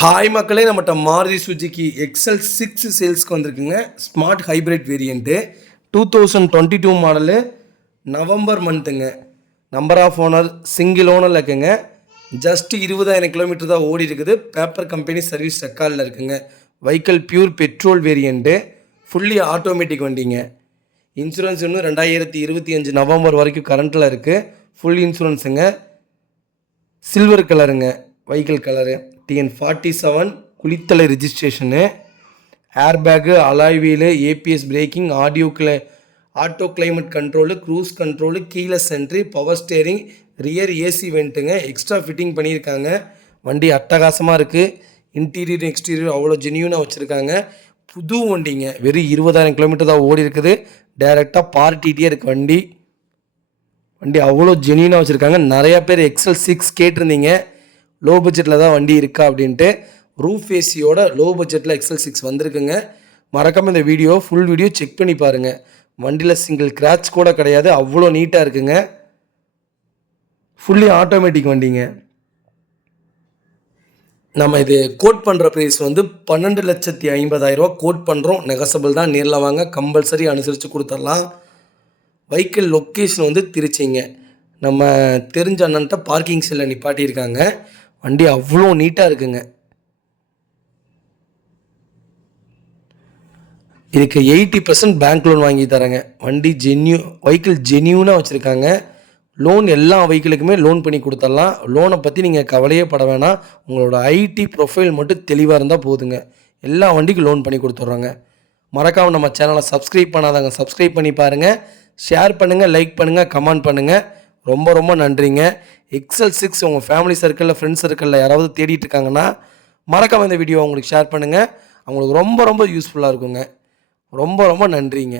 Hi மக்களே, நம்மகிட்ட Maruti சுஜுக்கி XL 6 சேல்ஸ்க்கு வந்திருக்குங்க. Smart hybrid variant 2022 model, November மந்த்துங்க. நம்பர் ஆஃப் ஓனர் சிங்கிள் ஓனரில் இருக்குங்க. ஜஸ்ட் 20,000 கிலோமீட்டர் தான் ஓடி இருக்குது. பேப்பர் கம்பெனி சர்வீஸ் ரெக்கார்டில் இருக்குங்க. Vehicle pure petrol variant, fully automatic வண்டிங்க. இன்சூரன்ஸ் இன்னும் 2025 நவம்பர் வரைக்கும் கரண்ட்டில் இருக்குது. ஃபுல் இன்சூரன்ஸுங்க. சில்வர் கலருங்க vehicle colour. TN47 Kulithalai registration. Airbag, alloy wheel, ABS braking, auto climate control, cruise control, keyless entry, power steering, rear AC வெண்ட்டுங்க. எக்ஸ்ட்ரா ஃபிட்டிங் பண்ணியிருக்காங்க. வண்டி அட்டகாசமாக இருக்குது. இன்டீரியர் எக்ஸ்டீரியர் அவ்வளோ ஜென்யூனாக வச்சுருக்காங்க. புது வண்டிங்க. வெறும் 20,000 கிலோமீட்டர் தான் ஓடி இருக்குது. டைரெக்டாக பார்ட்டிகிட்டே இருக்குது வண்டி. அவ்வளோ ஜென்யூனாக வச்சுருக்காங்க. நிறையா பேர் எக்ஸல் 6 கேட்டிருந்தீங்க. லோ பட்ஜெட்டில் தான் வண்டி இருக்கா அப்படின்ட்டு. ரூஃப் ஏசியோட லோ பட்ஜெட்டில் எக்ஸல் 6 வந்திருக்குங்க. மறக்காமல் இந்த ஃபுல் வீடியோ செக் பண்ணி பாருங்கள். வண்டியில் சிங்கிள் கிராச் கூட கிடையாது. அவ்வளோ நீட்டாக இருக்குங்க. ஃபுல்லி ஆட்டோமேட்டிக் வண்டிங்க. நம்ம இது கோட் பண்ணுற ப்ரைஸ் 12,50,000 கோட் பண்ணுறோம். நெகசபிள் தான். நேரில் வாங்க, கம்பல்சரி அனுசரித்து கொடுத்துடலாம். வெஹிக்கிள் லொக்கேஷன் திருச்சிங்க. நம்ம தெரிஞ்ச அண்ணன்ட்ட பார்க்கிங் செல்லில் நிப்பாட்டியிருக்காங்க. வண்டி அவ்வளோ நீட்டாக இருக்குங்க. இதுக்கு 80% பேங்க் லோன் வாங்கி தரேங்க. வண்டி வெஹிக்கிள் ஜென்யூனாக வச்சுருக்காங்க. லோன் எல்லா வெஹிக்கிளுக்குமே லோன் பண்ணி கொடுத்துடலாம். லோனை பற்றி நீங்கள் கவலையே பட வேணாம். உங்களோட ஐடி ப்ரொஃபைல் மட்டும் தெளிவாக இருந்தால் போதுங்க. எல்லா வண்டிக்கும் லோன் பண்ணி கொடுத்துட்றாங்க. மறக்காமல் நம்ம சேனலை சப்ஸ்கிரைப் பண்ணாதாங்க, சப்ஸ்கிரைப் பண்ணி பாருங்கள். ஷேர் பண்ணுங்கள், லைக் பண்ணுங்கள், கமெண்ட் பண்ணுங்கள். ரொம்ப ரொம்ப நன்றிங்க. எக்ஸல் 6 உங்கள் ஃபேமிலி சர்க்கிளில், ஃப்ரெண்ட்ஸ் சர்க்கிளில் யாராவது தேடிட்டு இருக்காங்கன்னா மறக்காமல் இந்த வீடியோ அவங்களுக்கு ஷேர் பண்ணுங்கள். அவங்களுக்கு ரொம்ப ரொம்ப யூஸ்ஃபுல்லாக இருக்குங்க. ரொம்ப ரொம்ப நன்றிங்க.